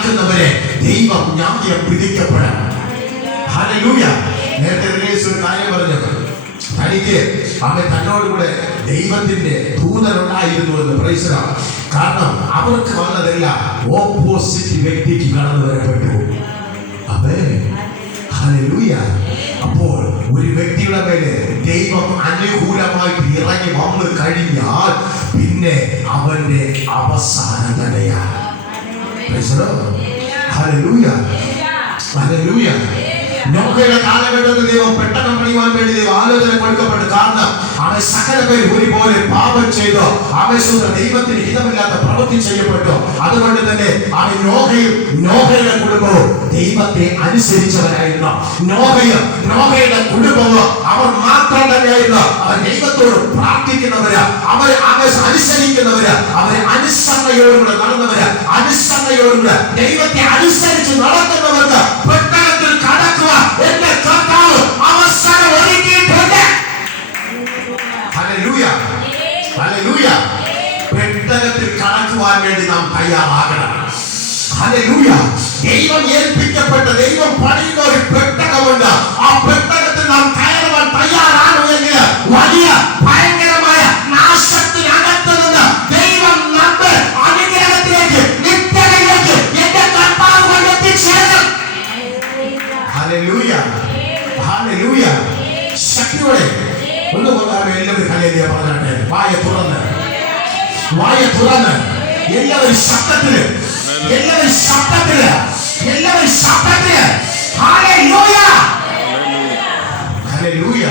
നടക്കുന്നവരെ ദൈവം ന്യായം പിടിക്കപ്പെടാം. ഹല്ലേലൂയ. നേരത്തെ ഒരു കാര്യം പറഞ്ഞത് തനിക്ക് തന്നോടുകൂടെ ദൈവത്തിന്റെ ദൂതനുണ്ടായിരുന്നു എന്ന് പ്രൈസ്. കാരണം അവർക്ക് വന്നതെല്ലാം ഓപ്പോസിറ്റ് വ്യക്തിക്ക് കടന്നു വരപ്പെട്ടു. ഹല്ലേലൂയ. അപ്പോൾ ഒരു വ്യക്തിയുടെ മേലെ ദൈവം അനുകൂലമായിട്ട് ഇറങ്ങി വന്നു കഴിഞ്ഞാൽ പിന്നെ അവന്റെ അവസാനം തന്നെയാണ്. ഹല്ലേലൂയ. ഹല്ലേലൂയ. നോഹയുടെ കാലഘട്ടത്തിൽ ദൈവം പെട്ടെന്ന് പണിയുവാൻ വേണ്ടി ദൈവം ആലോചന കൊടുക്കപ്പെട്ടു. കാരണം അവൻ സകല പേര് ഒരുപോലെ പാപം ചെയ്തു. ദൈവത്തിന് ഹിതമില്ലാത്ത പ്രവൃത്തി ചെയ്യപ്പെട്ടു. അതുകൊണ്ട് തന്നെ അവൻ നോഹയുടെ കുടുംബവും ദൈവത്തെ അനുസരിച്ചവരായിരുന്നു. നോഹയുടെ കുടുംബവും അവർ മാത്രം തന്നെയായിരുന്നു. അവർ ദൈവത്തോട് പ്രാർത്ഥിക്കുന്നവര്, അവരെ അനുസരിക്കുന്നവര്, അവരെ അനുസരണയോടുകൂടെ നടന്നവര്, അനുസരണയോടുകൂടെ ദൈവത്തെ അനുസരിച്ച് നടക്കുന്നവർക്ക് പെട്ടകത്തിൽ കടക്കുക എന്റെ കർത്താവ് അവസരം ഒരുക്കിയിട്ടുണ്ട്. ഹല്ലേലൂയ. ഹല്ലേലൂയ. പെട്ടകത്തിൽ കടക്കുവാൻ വേണ്ടി നാം തയ്യാറാകണം. ഹല്ലേലൂയ. ദൈവം ഏൽപ്പിക്കപ്പെട്ട, ദൈവം പണിയുന്ന ഒരു പെട്ടകമുണ്ട്. ആ പെട്ടകത്തിൽ നാം കയറുവാൻ തയ്യാറാണെങ്കിൽ വലിയ ഭയങ്കരമായ നാശത്തിനകത്ത് നിന്ന് ദൈവം നമ്മെ അനുഗ്രഹത്തിലേക്ക്, നിത്യതയിലേക്ക് എന്റെ കർത്താവ് കൊണ്ടെത്തിച്ചേരും. ഹല്ലേലൂയ. ഹല്ലേലൂയ. ശക്തിയോടെ ഒന്ന് കൊണ്ടാണ് എല്ലാവരും ഹല്ലേലൂയ പറഞ്ഞാട്ടെ. വായ തുറന്ന് എല്ലാവരും ശബ്ദത്തില് ഹല്ലേലൂയ. ഹല്ലേലൂയ.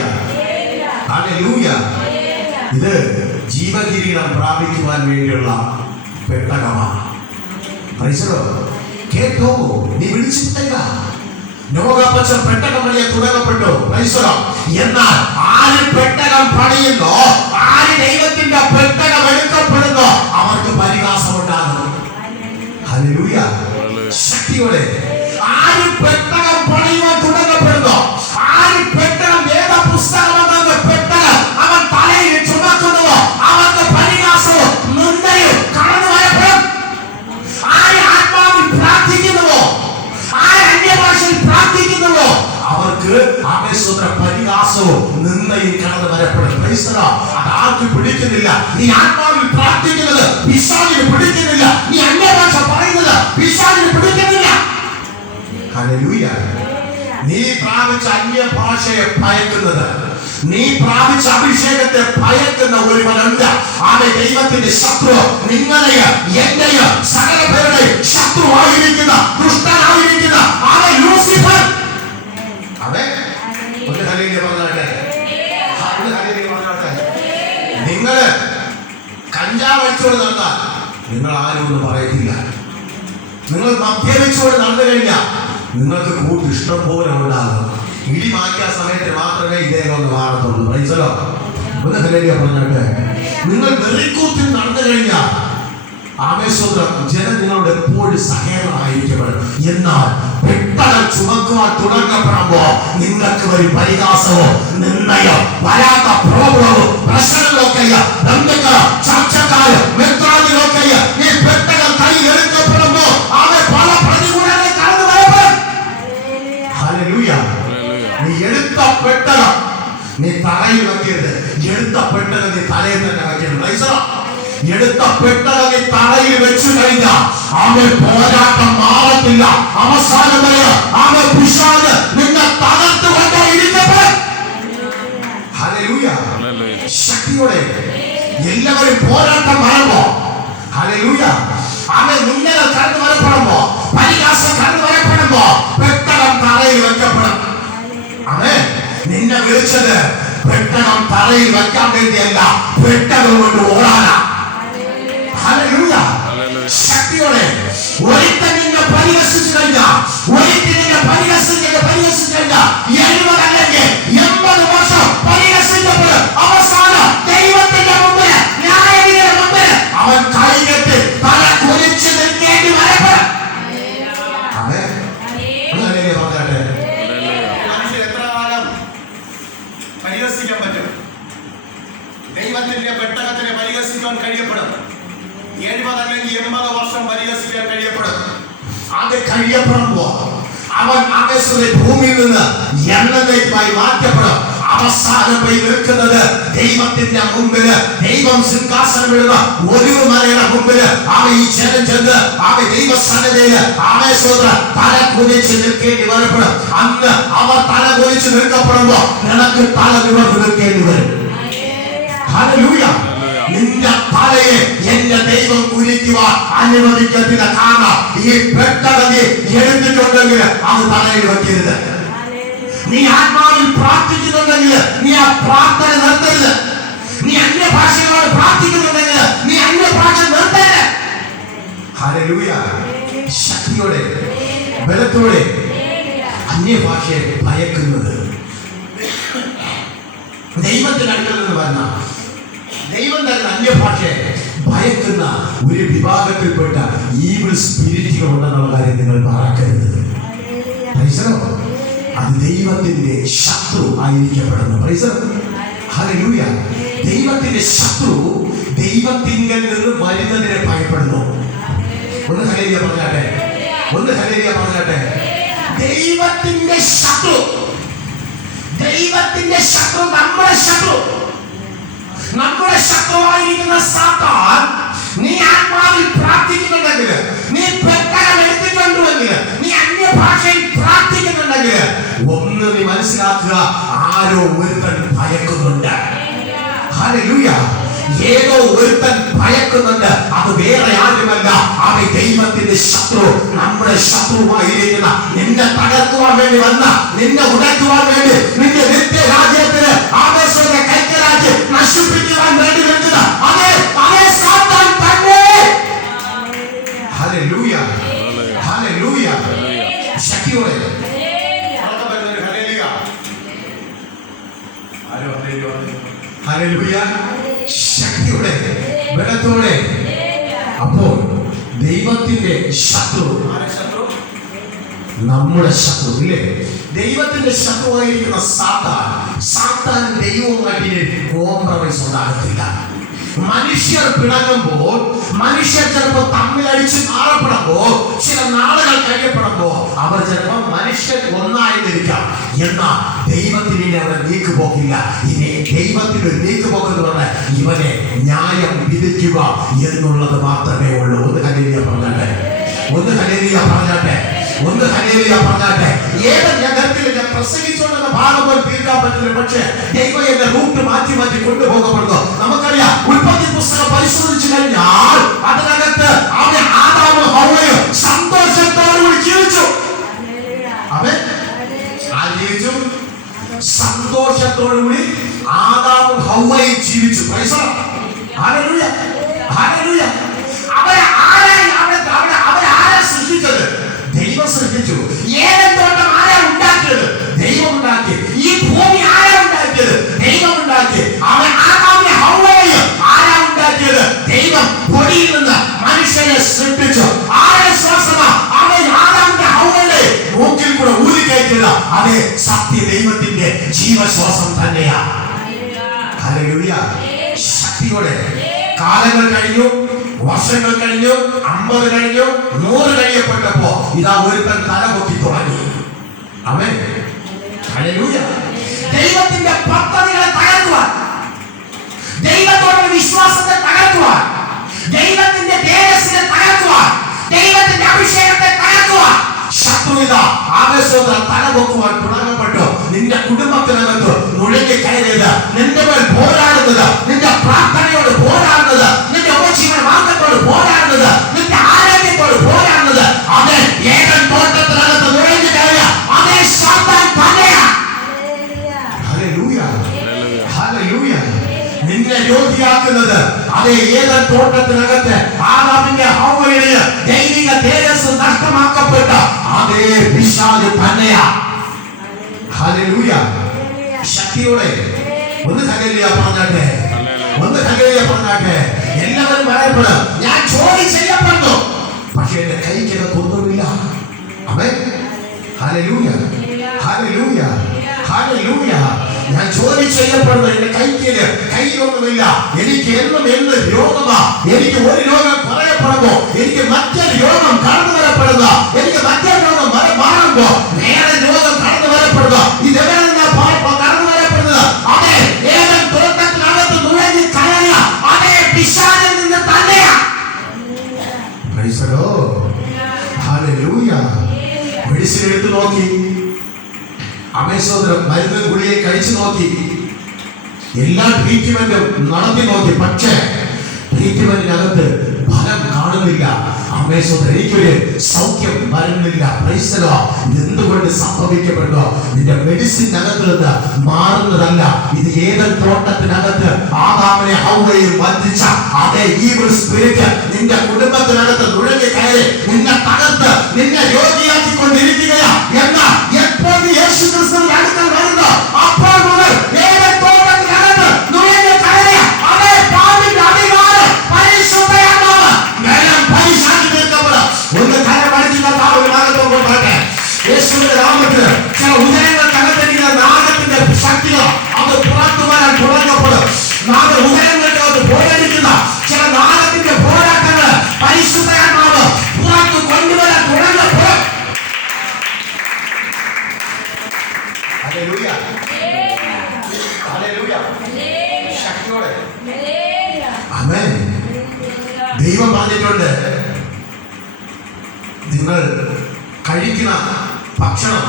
ഹല്ലേലൂയ. ഇത് ജീവകിരീടം പ്രാപിക്കുവാൻ വേണ്ടിയുള്ള പെട്ടകമാണ്. കേട്ടോ, നീ വിളിച്ചിട്ടില്ല. നോഹപ്പച്ചൻ പെട്ടകം പണിയാൻ തുടങ്ങപ്പെട്ടു. എന്നാൽ ആര് പെട്ടകം പണിയുന്നോ, ആര് ദൈവത്തിന്റെ പെട്ടകം എടുക്കപ്പെടുന്നോ അവർക്ക് പരിഹാസം ഉണ്ടാകുന്നു. ഹല്ലേലൂയ. ശക്തിയോടെ ആര് പെട്ടകം പണിയുവാൻ തുടങ്ങപ്പെടുന്നോ, ആര് പെട്ടകം വേദ പുസ്തകമെന്ന പെട്ടകം അവൻ തലയിൽ ചുമക്കുന്നുവോ അവർക്ക് പരിഹാസവും നിന്ദയും കടന്നു വരപ്പെടും. ആര് ആത്മാവിൽ പ്രാർത്ഥിക്കുന്നുവോ, ആര് അന്യഭാഷയിൽ പ്രാർത്ഥിക്കുന്നുവോ അവർക്ക് പരിഹാസവും നിന്ദയും കടന്നു വരപ്പെടും. അത് ആർക്ക് പിടിക്കുന്നില്ല. നീ ആത്മാവിൽ പ്രാർത്ഥിക്കുന്നത് പിശാചിന് പിടിക്കുന്നില്ല. നീ അന്യഭാഷ പറയുന്നത് പിശാചിന് പിടിക്കുന്നില്ല. ഹല്ലേലൂയ. നീ പ്രാപിച്ച അന്യഭാഷയെ ഭയക്കുന്നത്, നീ പ്രാപിച്ച അഭിഷേകത്തെ ഭയക്കുന്ന ഒരുവനുണ്ട്. അവൻ ദൈവത്തിന്റെ ശത്രു, നിങ്ങളെയും എന്റെയും സകല പേരുടെയും ശത്രുവായിരിക്കുന്ന, ദുഷ്ടനായിരിക്കുന്ന അവൻ ലൂസിഫർ. അതെ, ഒരു ഹല്ലേലൂയ പറഞ്ഞാട്ടെ. നിങ്ങള് കഞ്ചാവ് അടിച്ചോട് നടന്നാൽ നിങ്ങൾ ആരും ഒന്നും പറയത്തില്ല. നിങ്ങൾ മദ്യപിച്ചോട് നടന്നു കഴിഞ്ഞാൽ നിങ്ങൾക്ക് കൂട്ട് ഇഷ്ടം പോലെ ഉണ്ടാകും. ഇടി മാറ്റിയ സമയത്ത് മാത്രമേ ഇദ്ദേഹം ഒന്ന് മാറത്തുള്ളൂ. ഒന്ന് ഹല്ലേലൂയ പറഞ്ഞാട്ടെ. നിങ്ങൾ വെറിക്കൂത്തിൽ നടന്നു കഴിഞ്ഞാൽ ജനം നിങ്ങളോട് എപ്പോഴും സഹകരണമായിരിക്കും. എന്നാൽ പെട്ടകം ചുമക്കുവാൻ തുടങ്ങപ്പെടുമ്പോ നിങ്ങൾക്ക് ഒരു പരിഹാസമോ നിന്നയോ വരാത്ത പ്രോബ്ലവും പ്രശ്നങ്ങളൊക്കെയോ ബന്ധുക്കളോ ചർച്ചക്കാരോ മിത്രാദികളൊക്കെയോ ഈ പെട്ടകം കയ്യിൽ എടുക്കപ്പെടുമ്പോ അവരെ പല പ്രതികൂലങ്ങൾ കടന്നു വരപ്പെടും. ഹല്ലേലൂയ. നീ എടുത്ത പെട്ടകം നീ തലയിൽ വെക്കരുത്. എടുത്ത പെട്ടകം നീ തലയിൽ തന്നെ വെക്കരുത്. എടുത്ത പെട്ടകം തലയിൽ വെച്ചു കഴിഞ്ഞാൽ അവൻ പോരാട്ടം മാറത്തില്ല. അവസാനം വരെ അവൻ പിശാച് നിന്നെ തകർത്തുകൊണ്ടേ ഇരിക്കപ്പെടും. ഹല്ലേലൂയ. ശക്തിയോടെ എല്ലാവരും പോരാട്ടം വരുമ്പോ, ഹല്ലേലൂയ, അവൻ നിന്നകൾ കടന്നു വരപ്പെടുമ്പോ, പരിഹാസം കടന്നു വരപ്പെടുമ്പോ പെട്ടകം തലയിൽ വെക്കപ്പെടും. അവൻ നിന്നെ വിളിച്ചത് പെട്ടകം തലയിൽ വെക്കാൻ വേണ്ടിയല്ല, പെട്ടകം കൊണ്ട് ഓടാനാ. ഹല്ലേലൂയ. ശക്തിയോടെ ഒരുത്തൻ നിന്നെ പരിഹസിച്ചു കഴിഞ്ഞാൽ, ഒരുത്തൻ നിന്നെ പരിഹസിച്ചു കഴിഞ്ഞാൽ 70 അല്ലെങ്കിൽ 80 വർഷം പരിഹസിക്കപ്പെടും. അവസാനം ദൈവത്തിന്റെ മുമ്പിൽ, ന്യായവിധിയുടെ മുമ്പിൽ അവൻ കൈകെട്ടി തല കുനിച്ച് നിൽക്കേണ്ടി വരപ്പെടും. എത്ര കാലം പരിഹസിക്കാൻ പറ്റും? ദൈവത്തിന്റെ പെട്ടകത്തിനെ പരിഹസിക്കാൻ കഴിയപ്പെടും. 70 അല്ലെങ്കിൽ 80 വർഷം പരിഹസിക്കാൻ കഴിയപ്പെടും. അത് കഴിയപ്പെടുമ്പോ അവൻ ആകാശത്തിലെ ഭൂമിയിൽ നിന്ന് എന്നേക്കുമായി മാറ്റപ്പെടും. അവസാനം പോയി നിൽക്കുന്നത് ദൈവത്തിന്റെ മുമ്പില്, ദൈവം സിംഹാസനമിടുന്ന ഒരു മലയുടെ മുമ്പില് അവൻ ഈ ജനം ചെന്ന് അവൻ ദൈവസന്നിധിയില് ആവേശത്തോടെ തല കുനിച്ച് നിൽക്കേണ്ടി വരപ്പെടും. അന്ന് അവർ തല കുനിച്ച് നിൽക്കപ്പെടുമ്പോ നിനക്ക് തല നിവർന്ന് നിൽക്കേണ്ടി വരും. ഹല്ലേലൂയ. നിന്റെ തലയെ എന്റെ ദൈവം കുനിക്കുവാൻ അനുവദിക്കത്തില്ല. കാരണം ഈ പെട്ടകതി എടുത്തിട്ടുണ്ടെങ്കിൽ അത് തലയിൽ വെക്കരുത്. നീ ആത്മാവിൽ പ്രാർത്ഥിക്കുന്നുണ്ടെങ്കിൽ നീ ആ പ്രാർത്ഥന നിർത്തരുത്. നീ അന്യഭാഷകളോട് പ്രാർത്ഥിക്കുന്നുണ്ടെങ്കിൽ നീ അന്യഭാഷ നിർത്തരുത്. ഹല്ലേലൂയ. ശക്തിയോടെ ബലത്തോടെ അന്യഭാഷയെ ഭയക്കുന്നത് ദൈവത്തിന്റെ അടുക്കൽ നിന്ന് വരുന്ന, ദൈവം തന്നെ അന്യഭാഷയെ ഭയക്കുന്ന ഒരു വിഭാഗത്തിൽപ്പെട്ട ഈവിൾ സ്പിരിറ്റുകൾ ഉണ്ടെന്നുള്ള കാര്യം നിങ്ങൾ മറക്കരുത്. അത് ദൈവത്തിന്റെ ശത്രു ആയിരിക്കപ്പെടുന്നു. ഹല്ലേലൂയ. ദൈവത്തിന്റെ ശത്രു ദൈവത്തിങ്കൽ നിന്ന് വരുന്നതിനെ ഭയപ്പെടുന്നു. ഒന്ന് ഹല്ലേലൂയ പറഞ്ഞാട്ടെ, ഒന്ന് ഹല്ലേലൂയ പറഞ്ഞാട്ടെ. ദൈവത്തിന്റെ ശത്രു, ദൈവത്തിന്റെ ശത്രു നമ്മുടെ ശത്രു, നമ്മുടെ ശത്രുവായിരിക്കുന്ന സാത്താൻ. നീ ആത്മാവിൽ പ്രാർത്ഥിക്കുന്നുണ്ടെങ്കിൽ, നീ പെട്ടകം എടുത്തിട്ടുണ്ടെങ്കിൽ, നീ അന്യഭാഷയിൽ പ്രാർത്ഥിക്കുന്നുണ്ടെങ്കിൽ ഒന്ന് നീ മനസ്സിലാക്കുക, ആരോ ഒരുത്തൻ ഭയക്കുന്നുണ്ട്. ഹല്ലേലൂയ. ഏതോ ഒരുത്തൻ ഭയക്കുന്നുണ്ട്. അത് വേറെ ആരുമല്ല, അവൻ ദൈവത്തിന്റെ ശത്രു, നമ്മുടെ ശത്രുവായിരിക്കുന്ന, നിന്നെ തകർക്കുവാൻ വേണ്ടി വന്ന, നിന്നെ ഉടയ്ക്കുവാൻ വേണ്ടി, നിന്റെ നിത്യരാജ്യത്തിന് ആവേശത്തെ കൈക്കലാക്കി നശിപ്പിക്കുവാൻ വേണ്ടി വരുന്നത് അതേ അതേ സാത്താൻ തന്നെ. ഹല്ലേലൂയ. ഹല്ലേലൂയ. ശക്തിയോടെ ഹല്ലേലൂയ. ശക്തിയോടെ ബലത്തോടെ. അപ്പോൾ ദൈവത്തിന്റെ ശത്രു നമ്മുടെ ശത്രു ഇല്ലേ? ദൈവത്തിന്റെ ശത്രുവായിരിക്കുന്ന സാത്താൻ ദൈവവുമായിട്ട് കോംപ്രമൈസ് ഉണ്ടാകത്തില്ല. മനുഷ്യർ പിണങ്ങുമ്പോൾ, മനുഷ്യർ ചിലപ്പോൾ തമ്മിലടിച്ച് മാറപ്പെടുമ്പോൾ, ചില നാളുകൾ കഴിയപ്പെടുമ്പോൾ അവർ ചിലപ്പോൾ മനുഷ്യർ ഒന്നായിരിക്കാം. എന്നാൽ ദൈവത്തിന് ഇനി അവരെ നീക്കുപോക്കില്ല. ഇനി ദൈവത്തിന് ഒരു നീക്കുപോക്കെന്ന് പറഞ്ഞാൽ ഇവനെ ന്യായം വിധിക്കുക എന്നുള്ളത് മാത്രമേ ഉള്ളൂ. ഒന്ന് ഹല്ലേലൂയ പറഞ്ഞാട്ടെ, ഒന്ന് ഹല്ലേലൂയ പറഞ്ഞാട്ടെ, ഒന്ന് ഹല്ലേലൂയ പറഞ്ഞാട്ടെ. ഏത് ജഗത്തിൽ ഞാൻ പ്രസംഗിച്ചുകൊണ്ടെന്ന ഭാഗം പോലും തീർക്കാൻ പറ്റില്ല. പക്ഷേ ദൈവം എന്റെ റൂട്ട് മാറ്റി മാറ്റി കൊണ്ടുപോകപ്പെടുന്നു. നമുക്കറിയാം, ഉൽപ്പത്തി പുസ്തകം പരിശോധിച്ചു കഴിഞ്ഞാൽ അതിനകത്ത് അവൻ ആദാമും ഹവ്വയും സന്തോഷത്തോടുകൂടി ജീവിച്ചു. അവൻ ജീവിച്ചു സന്തോഷത്തോടുകൂടി. ആദാമും ഹവ്വയും ജീവിച്ചു. ഹല്ലേലൂയ. ഹല്ലേലൂയ. അവരെ ആരാ സൃഷ്ടിച്ചത്? ദൈവം സൃഷ്ടിച്ചു. ഏദൻ തോട്ടം ആരാ ഉണ്ടാക്കിയത്? ദൈവം ഉണ്ടാക്കി. ഈ ഭൂമി ആരാ ഉണ്ടാക്കിയത്? ദൈവം ഉണ്ടാക്കി. അവൻ ആദാമിനെ ഹവ്വയെയും ആരാ ഉണ്ടാക്കിയത്? ദൈവം പൊടിയിൽ നിന്ന് മനുഷ്യനെ സൃഷ്ടിച്ചു. ആരെ ശ്വാസമാ അവൻ ആദാമിന്റെ ഹവ്വയുടെ മൂക്കിൽ കൂടെ ഊരിക്കയറ്റിയത്? അതേ സത്യ ദൈവത്തിന്റെ ജീവശ്വാസം തന്നെയാ. ഹല്ലേലൂയ. ശക്തിയോടെ കാലങ്ങൾ കഴിഞ്ഞു, വർഷങ്ങൾ കഴിഞ്ഞു, 50 കഴിഞ്ഞു, 100 കഴിയപ്പെട്ടപ്പോ ഇതാ ഒരുത്തൻ തല പൊക്കി തുടങ്ങി. ആമേൻ. ഹല്ലേലൂയ. ദൈവത്തിന്റെ പദ്ധതികളെ തകർക്കുവാൻ, ദൈവത്തോടുള്ള വിശ്വാസത്തെ തകർക്കുവാൻ, ദൈവത്തിന്റെ തേജസ്സിനെ തകർക്കുവാൻ, ദൈവത്തിന്റെ അഭിഷേകത്തെ തകർക്കുവാൻ ശത്രുത ആവേശത്തോടെ തല പൊക്കുവാൻ തുടങ്ങപ്പെട്ടു. നിന്റെ കുടുംബത്തിനകത്ത് നുഴഞ്ഞു കയറിയത്, നിന്റെ മേൽ പോരാടുന്നത്, നിന്റെ പ്രാർത്ഥനയോട് പോരാടുന്നത്, നിന്റെ ഉപജീവന മാർഗത്തോട് പോരാടുന്നത്, നിന്റെ ആരോഗ്യത്തോട് പോരാടുന്നത്, അത് ഏദൻ തോട്ടത്തിനകത്ത് നുഴഞ്ഞു കയറിയ അതേ സാത്താൻ തന്നെയാ. ഹല്ലേലൂയ. ഹല്ലേലൂയ. നിന്നെ രോഗിയാക്കുന്നത് അതേ ഏദൻ തോട്ടത്തിനകത്ത് ആദാമിന്റെ ഹവ്വയുടെ ദൈവിക തേജസ്സ് നഷ്ടമാക്കപ്പെട്ട അതേ പിശാച് തന്നെയാ. ഹല്ലേലൂയ. ശക്തിയോടെ ഒന്ന് ഹല്ലേലൂയ പറഞ്ഞാട്ടെ, ഒന്ന് ഹല്ലേലൂയ പറഞ്ഞാട്ടെ. എല്ലാവരും പറയപ്പെടും, ഞാൻ ജോലി ചെയ്യപ്പെടുന്നു, പക്ഷെ എന്റെ കൈക്കകത്തൊന്നുമില്ല. ആമേൻ. ഹല്ലേലൂയ. ഹല്ലേലൂയ. ഹല്ലേലൂയ. ഞാൻ ജോലി ചെയ്യപ്പെടുന്നു, എന്റെ കയ്യിലൊന്നുമില്ല. എനിക്ക് എന്ത് രോഗമാ? എനിക്ക് ഒരു രോഗം പറയപ്പെടുമ്പോ എനിക്ക് മറ്റൊരു രോഗം കടന്നു വരപ്പെടുന്ന മെഡിസിൻ എടുത്തു നോക്കി, അമേശ്വരം മരുന്ന് ഗുളിയെ കഴിച്ചു നോക്കി, എല്ലാ ട്രീറ്റ്മെന്റും നടത്തി നോക്കി. പക്ഷേ ട്രീറ്റ്മെന്റിനകത്ത് ഫലം കാണുന്നില്ല. അമേശ്വരം എനിക്കൊരു സൗഖ്യം വരുന്നില്ല. എന്തുകൊണ്ട് സംഭവിക്കപ്പെട്ടോ? നിന്റെ മെഡിസിനകത്ത് നിന്ന് മാറുന്നതല്ല. ഇത് ഏതൻ തോട്ടത്തിനകത്ത് ആദാമിനെ ഹവ്വയെ വഞ്ചിച്ച അതേ ഈവിൾ സ്പിരിറ്റ് നിന്റെ കുടുംബത്തിനകത്ത് നുഴഞ്ഞു കയറി നിന്നെ തകർത്ത് നിന്നെ രോഗിയാക്കിക്കൊണ്ടിരിക്കുകയാ. എന്നാൽ എപ്പോൾ യേശു ക്രിസ്തുവിന്റെ അടുക്കൽ വരുന്നോ അപ്പോൾ മുതൽ ഏതൻ തോട്ടത്തിനകത്ത് നുഴഞ്ഞു കയറിയ അതേ പാപിന്റെ അധികാരം പരിശുദ്ധയാത്മാവ് നേരം പരിശാക്കി തീർക്കപ്പെടും. ഒന്ന് കരമടിക്കുന്ന താഴെ നാഗത്തോട്ടെ യേശുവിന്റെ നാമത്തിൽ ചില ഉദയങ്ങൾക്കകത്തിരിക്കുന്ന നാഗത്തിന്റെ ശക്തിയോ അത് പുറത്തു വരാൻ തുടങ്ങപ്പെടും. ഉദയങ്ങൾക്ക് അത് പോരടിക്കുന്ന ചില നാഗത്തിന്റെ പോരാട്ടങ്ങൾ പരിശുദ്ധയാത്മാവ് പുറത്തു കൊണ്ടുവരാൻ തുടങ്ങപ്പെടും. ശക്തിയോടെ ദൈവം പറഞ്ഞിട്ടുണ്ട്, നിങ്ങൾ കഴിക്കുന്ന ഭക്ഷണം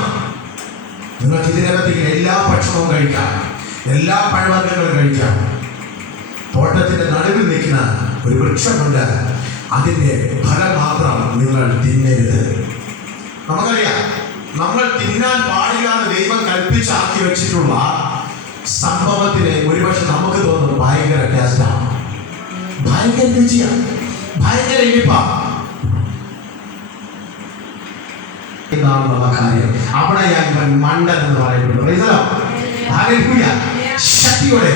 നിങ്ങൾക്ക് ഇതിനകത്ത് എല്ലാ ഭക്ഷണവും കഴിക്കാം, എല്ലാ പഴവർഗ്ഗങ്ങളും കഴിക്കാം. തോട്ടത്തിന്റെ നടുവിൽ നിൽക്കുന്ന ഒരു വൃക്ഷമുണ്ട്, അതിന്റെ ഫലം മാത്രം നിങ്ങൾ തിന്നരുത്. നമുക്കറിയാം, നമ്മൾ തിന്നാൻ പാടില്ലാതെ ദൈവം കൽപ്പിച്ചാക്കി വെച്ചിട്ടുള്ള സംഭവത്തിന് ഒരുപക്ഷെ നമുക്ക് തോന്നും ഭയങ്കര ടേസ്റ്റാണ്, ഭയങ്കര രുചിയാണ്, ഭയങ്കര ഇനിപ്പാണ് എന്നാണെന്നുള്ള കാര്യം അവിടെ ഞാൻ മണ്ടൻ എന്ന് പറയപ്പെടുന്നു. ശക്തിയോടെ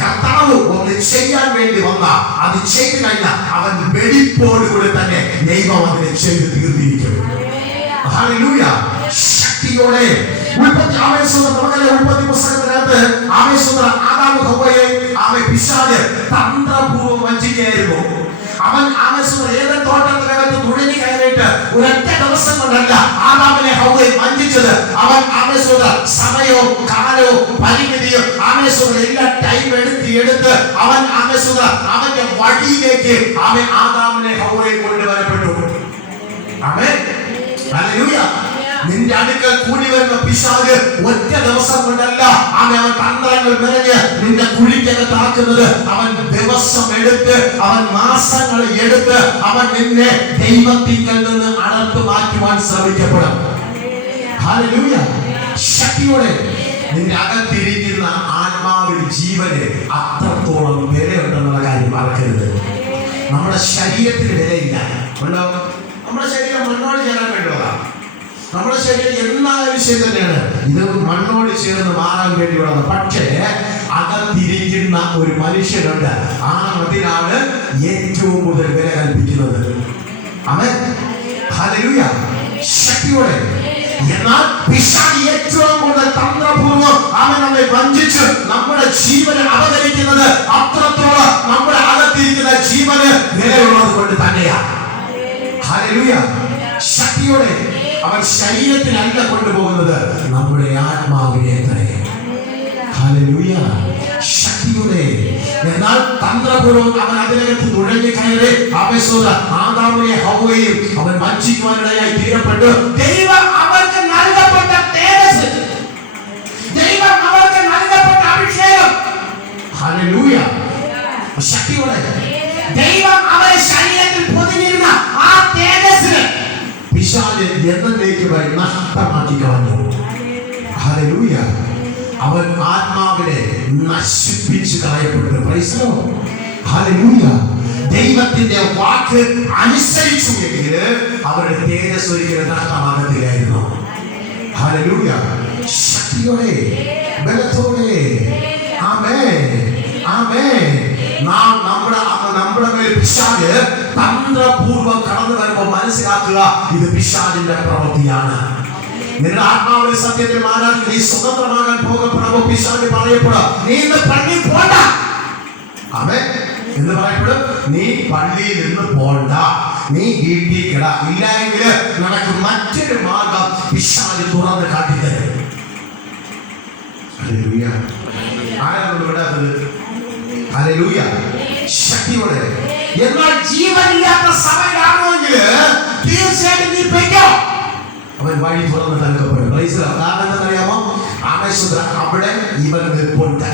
കർത്താവ് ഒന്ന് ചെയ്യാൻ വേണ്ടി വന്ന അത് ചെയ്തു കഴിഞ്ഞാൽ അവൻ വെടിപ്പോടുകൂടി തന്നെ ദൈവം അതിനെ ചെയ്ത് തീർത്തിരിക്കും. ശക്തിയോടെ ഉൽപ്പത്തി പുസ്തകത്തിനകത്ത് ആദാം ഹവ്വയെ പിശാച് തന്ത്രപൂർവ്വം വഞ്ചിക്കുകയായിരുന്നു. അവൻ ഏതൻ തോട്ടത്തിനകത്ത് തുഴഞ്ഞു കയറിയിട്ട് ഒരൊറ്റ ദിവസം കൊണ്ടല്ല ആദാമിനെ ഹവ്വയെ വഞ്ചിച്ചത്. അവൻ സമയവും കാലവും പരിമിതിയും എല്ലാ ടൈം എടുത്ത് അവൻ അവന്റെ വഴിയിലേക്ക് അവൻ ആദാമിനെ ഹവ്വയെ കൊണ്ടുവരപ്പെട്ടു. ആമേൻ, ഹല്ലേലൂയ. നിന്റെ അടുക്കൽ കൂടി വരുന്ന പിശാച് ഒറ്റ ദിവസം കൊണ്ടല്ല അവൻ തന്ത്രങ്ങൾ മെനഞ്ഞ് നിന്റെ കുഴിക്കകത്താക്കുന്നത്. അവൻ ദിവസം എടുത്ത്, അവൻ മാസങ്ങൾ എടുത്ത് അവൻ നിന്നെ ദൈവത്തിങ്കൽ നിന്ന് അടർത്ത് മാറ്റുവാൻ ശ്രമിക്കപ്പെടും. ഹല്ലേലൂയ. ശക്തിയോടെ നിന്റെ അകത്തിരിക്കുന്ന ആത്മാവിന് ജീവന് അത്രത്തോളം വിലയുണ്ടെന്നുള്ള കാര്യം മറക്കരുത്. നമ്മുടെ ശരീരത്തിന് വിലയില്ല. നമ്മുടെ ശരീരം മണ്ണോട് ചേരാൻ വേണ്ടിയുള്ളതാണ്. നമ്മുടെ ശരീരം എന്നാലും ശരി തന്നെയാണ്, ഇത് മണ്ണോട് ചേർന്ന് മാറാൻ വേണ്ടിയുള്ളത്. പക്ഷേ അകത്തിരിക്കുന്ന ഒരു മനുഷ്യനുണ്ട്, ആ അതിനാണ് ഏറ്റവും കൂടുതൽ വില കൽപ്പിക്കുന്നത്. ആമേൻ, ഹല്ലേലൂയ. ശക്തിയോടെ. എന്നാൽ പിശാച് ഏറ്റവും കൂടുതൽ തന്ത്രപൂർവ്വം അവൻ നമ്മെ വഞ്ചിച്ച് നമ്മുടെ ജീവനെ അവതരിക്കുന്നത് അത്രത്തോളം നമ്മുടെ അകത്തിരിക്കുന്ന ജീവന് വിലയുള്ളത് കൊണ്ട് തന്നെയാണ്. ഹല്ലേലൂയ. ശക്തിയോടെ. അവൻ ശരീരത്തിനല്ല കൊണ്ടുപോകുന്നത്, നമ്മുടെ ആത്മാവിനെ തന്നെ. ഹല്ലേലൂയ. ശക്തിയോടെ. എന്നാൽ തന്ത്രപൂർവ്വം അവൻ അതിനകത്ത് നുഴഞ്ഞു കയറി ആദാമിനെ ഹവ്വയെയും അവൻ വഞ്ചിക്കുവാനിടയായി തീരപ്പെട്ടു. ദൈവം അവർക്ക് നൽകപ്പെട്ട തേജസ്സ്, ദൈവം അവർക്ക് നൽകപ്പെട്ട അഭിഷേകം. ഹല്ലേലൂയ. ശക്തിയോടെ. ദൈവം അവരെ ശരീരത്തിൽ പൊതിഞ്ഞിരുന്ന ആ തേജസ്സിന് പിശാച് എന്നേക്കുമായി നഷ്ടമാക്കി കളഞ്ഞു. ഹല്ലേലൂയ. അവൻ ആത്മാവിനെ നശിപ്പിച്ച് കളയപ്പെട്ടു. Praise the Lord. ഹല്ലേലൂയ. ദൈവത്തിന്റെ വാക്ക് അനുസരിച്ചു എങ്കിൽ അവരുടെ തേജസ് ഒരിക്കലും നഷ്ടമാകത്തില്ലായിരുന്നു. ഹല്ലേലൂയ. ശക്തിയോടെ, ബലത്തോടെ. ആമേൻ, ആമേൻ. നമ്മുടെ മേൽ പിശാച് തന്ത്രപൂർവ്വം കടന്നു വരുമ്പോൾ മനസ്സിലാക്കുക, ഇത് പിശാചിന്റെ പ്രവൃത്തിയാണ്. നിങ്ങളുടെ ആത്മാവിന്റെ സത്യത്തിൽ മാറാൻ നീ സ്വതന്ത്രമാകാൻ പോകുമ്പോൾ പിശാച് പറയപ്പെടും, നീ ഇന്ന് പള്ളിയിൽ പോണ്ട. ആമേൻ എന്ന് പറയപ്പെടും. നീ പള്ളിയിൽ നിന്ന് പോണ്ട, നീ വീട്ടിൽ കിട. ഇല്ലെങ്കിൽ നിനക്ക് മറ്റൊരു മാർഗം പിശാച് തുറന്ന് കാട്ടിത്തരും. ഹല്ലേലൂയ. ആരാണ് വിടാത്തത്? ഹല്ലേലൂയ, ശക്തിയോടെ. എന്നാൽ ജീവനില്ലാത്ത സഭയിലാണെങ്കിൽ തീർച്ചയായിട്ടും നീ പൊയ്ക്കോ. അവൻ വഴി തുറന്ന് നൽകപ്പെടും. കാരണം എന്താണെന്നറിയാമോ? അവിടെ ഇവൻ നിൽപ്പുണ്ട്,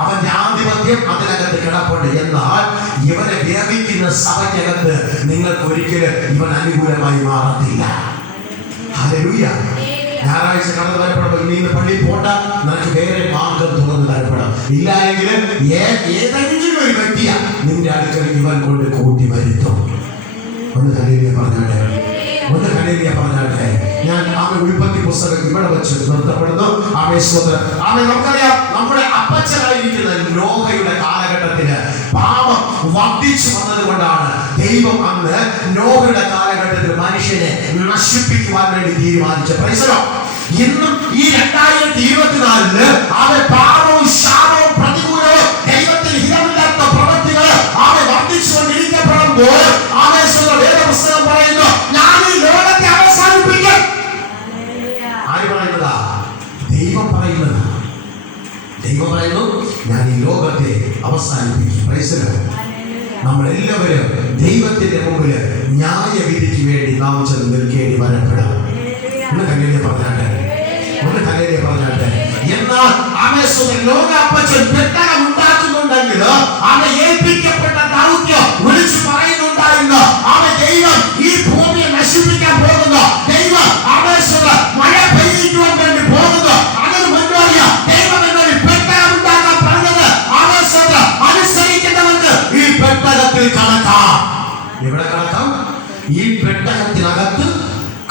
അവന്റെ ആധിപത്യം അതിനകത്ത് കിടപ്പുണ്ട്. എന്നാൽ ഇവനെ വ്യാപിക്കുന്ന സഭയ്ക്കകത്ത് നിങ്ങൾക്ക് ഒരിക്കലും ഇവൻ അനുകൂലമായി മാറത്തില്ല. ഹല്ലേലൂയ. ഞായറാഴ്ച കടന്നു തരപ്പെടുമ്പോൾ ഇനി ഇന്ന് പള്ളിയിൽ പോണ്ട, നിനക്ക് വേറെ മാർഗം തുറന്നു തരപ്പെടാം. ഇല്ല എങ്കിൽ ഏതെങ്കിലും ഒരു വ്യക്തിയാ നിന്റെ അടുക്കൽ ഇവൻ കൊണ്ട് കൂട്ടി വരുത്തും. ഒന്ന് ഹല്ലേലൂയ പറഞ്ഞാട്ടെ, ഒന്ന് ഹല്ലേലൂയ പറഞ്ഞാട്ടെ. ഞാൻ ഉൽപ്പത്തി പുസ്തകം ഇവിടെ വെച്ച് നിർത്തപ്പെടുന്നു. നമുക്കറിയാം, നമ്മുടെ അപ്പച്ചനായിരിക്കുന്ന നോഹയുടെ കാലഘട്ടത്തിന് പാപം വർദ്ധിച്ചു വന്നത് കൊണ്ടാണ് ദൈവം അന്ന് നോഹയുടെ കാലഘട്ടത്തിൽ മനുഷ്യനെ നശിപ്പിക്കുവാൻ വേണ്ടി തീരുമാനിച്ചു. ഇന്നും ഈ 2024 അവൻ പാപവും ശാപവും പ്രതികൂലവും ദൈവത്തിന് ഹിതമില്ലാത്ത പ്രവൃത്തികൾ അവൻ വർദ്ധിച്ചുകൊണ്ടിരിക്കപ്പെടുമ്പോൾ വേദപുസ്തകം പറയുന്നു, ഞാൻ ഈ ലോകത്തെ അവസാനിപ്പിക്കും. ആര് പറയുന്നതാ? ദൈവം പറയുന്നതാ. ദൈവം പറയുന്നു, ഞാൻ ഈ ലോകത്തെ അവസാനിപ്പിക്കും. നമ്മളെല്ലാവരും ദൈവത്തിന്റെ മുമ്പിൽ ന്യായവിധിക്ക് വേണ്ടി നാം ചെന്ന് നിൽക്കേണ്ടി വരപ്പെടാം. ഒന്ന് ഹല്ലേലൂയ പറഞ്ഞാട്ടെ, ഒന്ന് ഹല്ലേലൂയ പറഞ്ഞാട്ടെ. എന്നാൽ ലോകാപ്പച്ചൻ പെട്ടകം ഉണ്ടാക്കുന്നുണ്ടെങ്കിൽ അവൻ ഏൽപ്പിക്കപ്പെട്ട ദൗത്യം വിളിച്ചു പറയുന്നുണ്ടായിരുന്നു. അവൻ ദൈവം ഈ ഭൂമിയെ നശിപ്പിക്കാൻ പോകുന്നു, ദൈവം മഴ പെയ്യിക്കുവാൻ വേണ്ടി പോകുന്നു. അതിന് മുന്നോടിയാ ദൈവം എന്നൊരു പെട്ടകം ഉണ്ടാക്കാൻ പറഞ്ഞത്. അനുസരിക്കുന്നവർക്ക് ഈ പെട്ടകത്തിൽ കടക്കാം. എവിടെ കടക്കാം? ഈ പെട്ടകത്തിനകത്ത്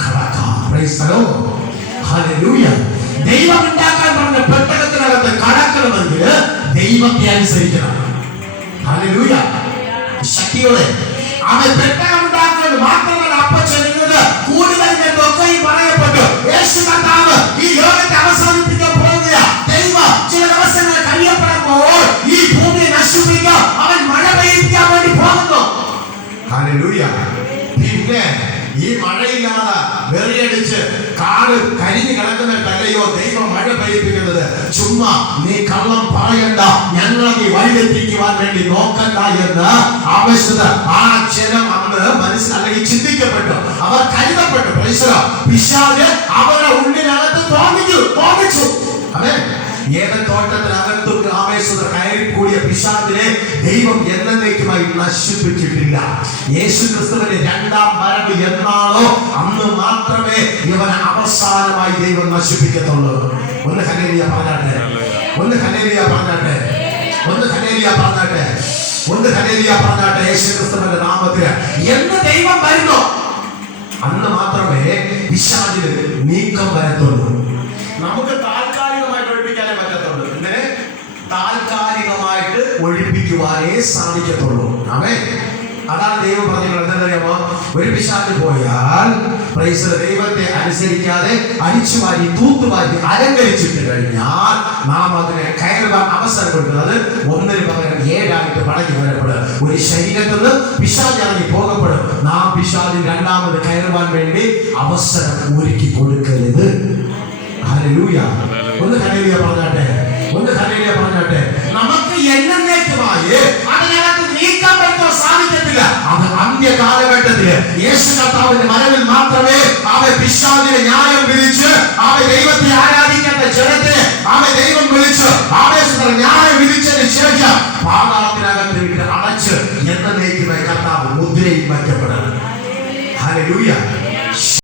കടക്കാം. ഹല്ലേലൂയ. ദൈവം ഉണ്ടാക്കാൻ പറഞ്ഞ പെട്ടകത്തിനകത്ത് കടക്കണമെങ്കിൽ ദൈവത്തെ അനുസരിക്കണം. ഹല്ലേലൂയ, ശക്തിയോടെ. അവൻ പെട്ടകം ഉണ്ടാക്കുന്നത് മാത്രമല്ല, അപ്പച്ചൻ കൂടുതൽ ഒക്കെയും പറയപ്പെട്ടു. യേശു കർത്താവ് ഈ ലോകത്തെ അവസാനിപ്പിക്കാൻ പോകുക. ദൈവം ചില ദിവസങ്ങൾ കഴിയപ്പെടുമ്പോൾ ഈ ഭൂമിയെ നശിപ്പിക്കാൻ അവൻ മഴ പെയ്യിക്കാൻ വേണ്ടി പോകുന്നു. ഹല്ലേലൂയ. പിന്നെ ഈ മഴയില്ലാതെ വെറിയടിച്ച് കാട് കരിഞ്ഞു കിടക്കുന്നിട്ടല്ലയോ ദൈവം മഴ പെയ്യിപ്പിക്കുന്നത്. ചുമ്മാ നീ കള്ളം പറയണ്ട, ഞങ്ങളെ നീ വഴിതെറ്റിക്കുവാൻ വേണ്ടി നോക്കണ്ട എന്ന് ആവശ്യത ആ ജനം അന്ന് മനസ്സിലാക്കി ചിന്തിക്കപ്പെട്ടു. അവർ കരുതപ്പെട്ടു. പിശാച് അവരുടെ ഉള്ളിനകത്ത് തോന്നിച്ചു. അതെ, ഏത് തോട്ടത്തിനകത്ത് കയറിക്കൂടിയ പിശാചിനെ ദൈവം എന്നേക്കുമായി നശിപ്പിച്ചിട്ടില്ല. യേശു ക്രിസ്തുവിന്റെ രണ്ടാം വരവ് എന്നാണോ അന്ന് മാത്രമേ ഇവനെ അവസാനമായി ദൈവം നശിപ്പിക്കത്തുള്ളൂ. ഒന്ന് ഹല്ലേലൂയ പറഞ്ഞാട്ടെ, ഒന്ന് ഹല്ലേലൂയ പറഞ്ഞാട്ടെ, ഒന്ന് ഹല്ലേലൂയ പറഞ്ഞാട്ടെ, ഒന്ന് ഹല്ലേലൂയ പറഞ്ഞാട്ടെ. യേശു ക്രിസ്തുവിന്റെ നാമത്തിൽ എന്ന് ദൈവം വരുന്നു അന്ന് മാത്രമേ പിശാചിന് നീക്കം വരത്തുള്ളൂ. നമുക്ക് താൽക്കാലികമായിട്ട് ഒഴിപ്പിക്കാനേ പറ്റത്തുള്ളൂ. ഇങ്ങനെ താൽക്കാലികമായിട്ട് ഒഴിപ്പിക്കുവാനേ സാധിക്കത്തുള്ളൂ. ആമേൻ. അതാണ് ദൈവം പറഞ്ഞത്. എന്താണെന്നറിയാമോ? ഒരു പിശാച് പോയാൽ ദൈവത്തെ അനുസരിക്കാതെ അടിച്ചുവാരി തൂത്തുവാരി അലങ്കരിച്ചിട്ട് കഴിഞ്ഞാൽ നാം അതിനെ കയറുവാൻ അവസരം കൊടുക്കുന്നത് 1 പകരം 7 മടങ്ങി വരപ്പെടും. ഒരു ശരീരത്തിൽ നിന്ന് പിശാച് ഇറങ്ങി പോകപ്പെടും. നാം പിശാചിന് രണ്ടാമത് കയറുവാൻ വേണ്ടി അവസരം ഒരുക്കി കൊടുക്കരുത്. ഹല്ലേലൂയ. ഒന്ന് ഹല്ലേലൂയ പറഞ്ഞാട്ടെ, ഒന്ന് ഹല്ലേലൂയ പറഞ്ഞാട്ടെ. നമുക്ക് എന്നേക്കുമായി അതിനകത്ത് നീക്കാൻ പറ്റുമോ? സാധിക്കത്തില്ല. അത് അന്ത്യകാലഘട്ടത്തില് യേശു കർത്താവിന്റെ വരവിൽ മാത്രമേ അവൻ പിശാചിനെ ന്യായം വിധിച്ച് അവൻ ദൈവത്തെ ആരാധിക്കേണ്ട ജനത്തെ അവൻ ദൈവം വിളിച്ച് ആവേശത്തിന് ന്യായം വിധിച്ചതിന് ശേഷം പാതാളത്തിനകത്ത് വിട്ട് അടച്ച് എന്നേക്കുമായി കർത്താവ് മുദ്രയിൽ വയ്ക്കപ്പെടണം. ഹല്ലേലൂയ.